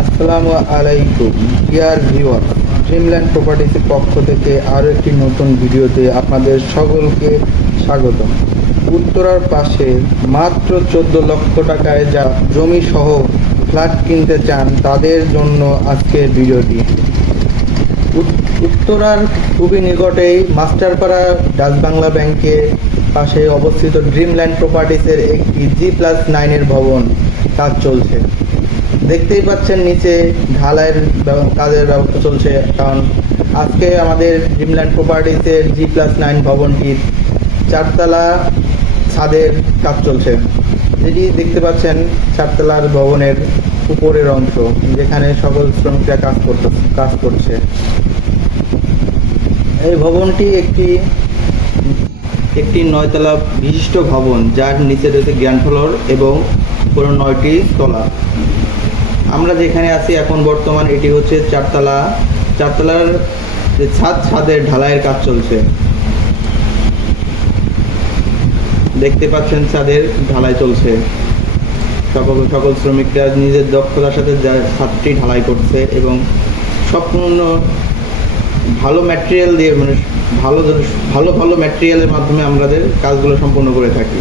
আসসালামু আলাইকুম dear viewer Dreamland প্রপার্টিসের পক্ষ থেকে আরও একটি নতুন ভিডিওতে আপনাদের সকলকে স্বাগত উত্তরার পাশে মাত্র চোদ্দ লক্ষ টাকায় যা জমি সহ ফ্ল্যাট কিনতে চান, তাদের জন্য আজকের ভিডিওটি। উত্তরার খুবই নিকটেই মাস্টারপাড়া ডাচ বাংলা ব্যাংকের পাশে অবস্থিত ড্রিমল্যান্ড প্রপার্টিসের একটি জি প্লাস নাইনের ভবন কাজ চলছে। দেখতেই পাচ্ছেন নিচে ঢালাইয়ের কাজের ব্যবস্থা চলছে, কারণ আজকে আমাদের ড্রিমল্যান্ড প্রপার্টিসের জি প্লাস নাইন ভবনটির চারতলা ছাদের কাজ চলছে। যেটি দেখতে পাচ্ছেন চারতলার ভবনের উপরের অংশ, যেখানে সকল শ্রমিকরা কাজ করতে, কাজ করছে। এই ভবনটি একটি একটি নয়তলা বিশিষ্ট ভবন, যার নিচে রয়েছে গ্র্যান্ড ফ্লোর এবং পুরো নয়টি তলা। আমরা যেখানে আছি এখন বর্তমান এটি হচ্ছে চারতলা। চারতলার যে ছাদ, ছাদের ঢালাইয়ের কাজ চলছে। দেখতে পাচ্ছেন ছাদের ঢালাই চলছে। সকল সকল শ্রমিকরা নিজের দক্ষতার সাথে ছাদটি ঢালাই করছে এবং সম্পূর্ণ ভালো ম্যাটেরিয়াল দিয়ে মানে ভালো ভালো ভালো ম্যাটেরিয়ালের মাধ্যমে আমাদের কাজগুলো সম্পন্ন করে থাকি।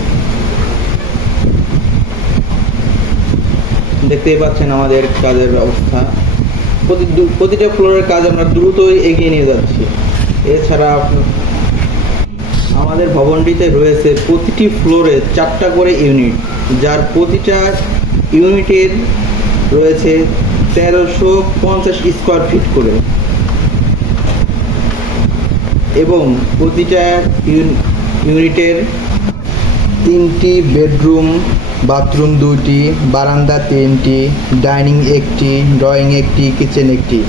দেখতেই পাচ্ছেন আমাদের কাজের ব্যবস্থা। প্রতিটা ফ্লোরের কাজ আমরা দ্রুতই এগিয়ে নিয়ে যাচ্ছি। এছাড়া আমাদের ভবনটিতে রয়েছে প্রতিটি ফ্লোরে চারটা করে ইউনিট যার প্রতিটা ইউনিটের রয়েছে তেরোশো পঞ্চাশ স্কোয়ার ফিট করে। এবং প্রতিটা ইউন- ইউনিটের তিনটি বেডরুম বাথরুম দুটি বারান্দা তিনটি, ডাইনিং একটি, ড্রয়িং একটি, কিচেন একটি।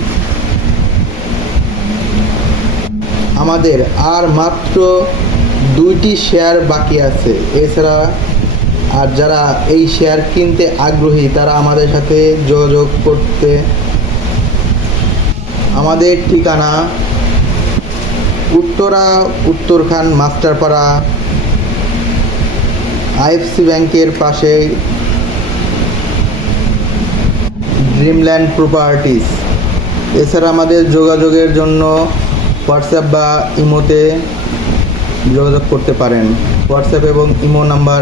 আমাদের আর মাত্র দুইটি শেয়ার বাকি আছে। এছাড়া আর যারা এই শেয়ার কিনতে আগ্রহী, তারা আমাদের সাথে যোগাযোগ করতে। আমাদের ঠিকানা উত্তরা, উত্তরখান, মাস্টারপাড়া আইএফসি ব্যাংকের পাশে ড্রিমল্যান্ড প্রপার্টিস। এছাড়া আমাদের যোগাযোগের জন্য হোয়াটসঅ্যাপ বা ইমোতে যোগাযোগ করতে পারেন। হোয়াটসঅ্যাপ এবং ইমো নাম্বার